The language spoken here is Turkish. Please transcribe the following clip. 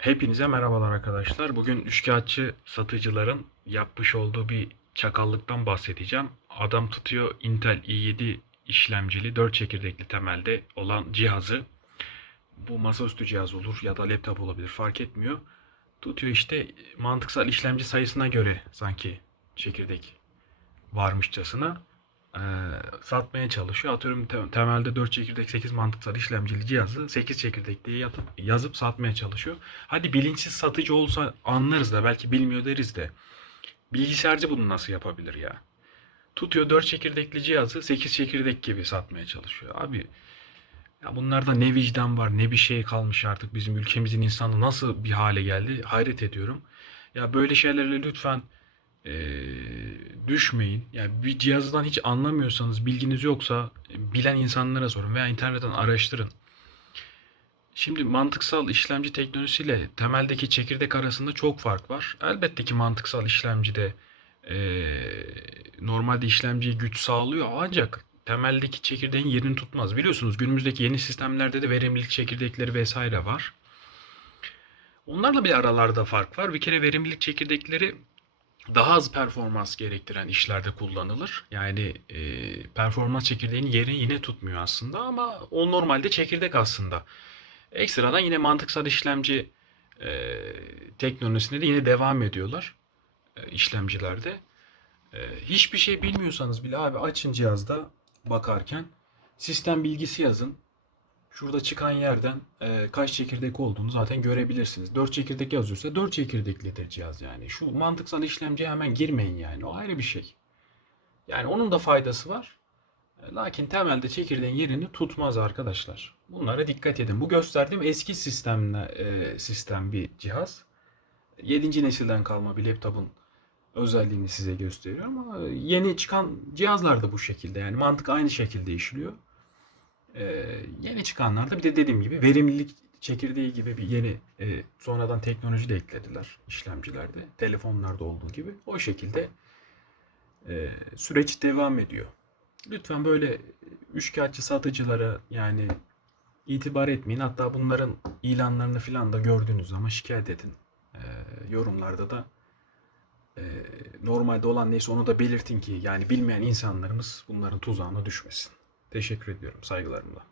Hepinize merhabalar arkadaşlar. Bugün üçkağıtçı satıcıların yapmış olduğu bir çakallıktan bahsedeceğim. Adam tutuyor Intel i7 işlemcili 4 çekirdekli temelde olan cihazı. Bu masaüstü cihaz olur ya da laptop olabilir fark etmiyor. Tutuyor işte mantıksal işlemci sayısına göre sanki çekirdek varmışçasına eee, satmaya çalışıyor. Atıyorum te- temelde 4 çekirdek 8 mantıksal işlemcili cihazı 8 çekirdek diye yatıp, yazıp satmaya çalışıyor. Hadi bilinçsiz satıcı olsa anlarız da belki bilmiyor deriz de. Bilgisayarcı bunu nasıl yapabilir ya? Tutuyor 4 çekirdekli cihazı 8 çekirdek gibi satmaya çalışıyor. Abi ya bunlarda ne vicdan var ne bir şey kalmış artık bizim ülkemizin insanı nasıl bir hale geldi hayret ediyorum. Ya böyle şeylerle lütfen eee, düşmeyin. Yani bir cihazdan hiç anlamıyorsanız, bilginiz yoksa e, bilen insanlara sorun veya internetten araştırın. Şimdi mantıksal işlemci teknolojisiyle temeldeki çekirdek arasında çok fark var. Elbette ki mantıksal işlemcide eee, normalde işlemciye güç sağlıyor ancak temeldeki çekirdeğin yerini tutmaz. Biliyorsunuz günümüzdeki yeni sistemlerde de verimlilik çekirdekleri vesaire var. Onlarla bir aralarda fark var. Bir kere verimlilik çekirdekleri daha az performans gerektiren işlerde kullanılır. Yani e, performans çekirdeğinin yerini yine tutmuyor aslında ama o normalde çekirdek aslında. Ekstradan yine mantıksal işlemci e, teknolojisine de yine devam ediyorlar e, işlemcilerde. E, hiçbir şey bilmiyorsanız bile abi açın cihazda bakarken sistem bilgisi yazın. Şurada çıkan yerden e, kaç çekirdek olduğunu zaten görebilirsiniz. 4 çekirdek yazıyorsa 4 çekirdeklidir cihaz yani. Şu mantıksal işlemciye hemen girmeyin yani. O ayrı bir şey. Yani onun da faydası var. E, Lakin temelde çekirdeğin yerini tutmaz arkadaşlar. Bunlara dikkat edin. Bu gösterdiğim eski sistemle e, sistem bir cihaz. 7. nesilden kalma bir laptopun özelliğini size gösteriyorum ama yeni çıkan cihazlar da bu şekilde. Yani mantık aynı şekilde işliyor. Ee, yeni çıkanlarda bir de dediğim gibi verimlilik çekirdeği gibi bir yeni e, sonradan teknoloji de eklediler işlemcilerde. Telefonlarda olduğu gibi. O şekilde e, süreç devam ediyor. Lütfen böyle üçkağıtçı satıcılara yani itibar etmeyin. Hatta bunların ilanlarını falan da gördüğünüz zaman şikayet edin. E, yorumlarda da e, normalde olan neyse onu da belirtin ki yani bilmeyen insanlarımız bunların tuzağına düşmesin. Teşekkür ediyorum saygılarımla.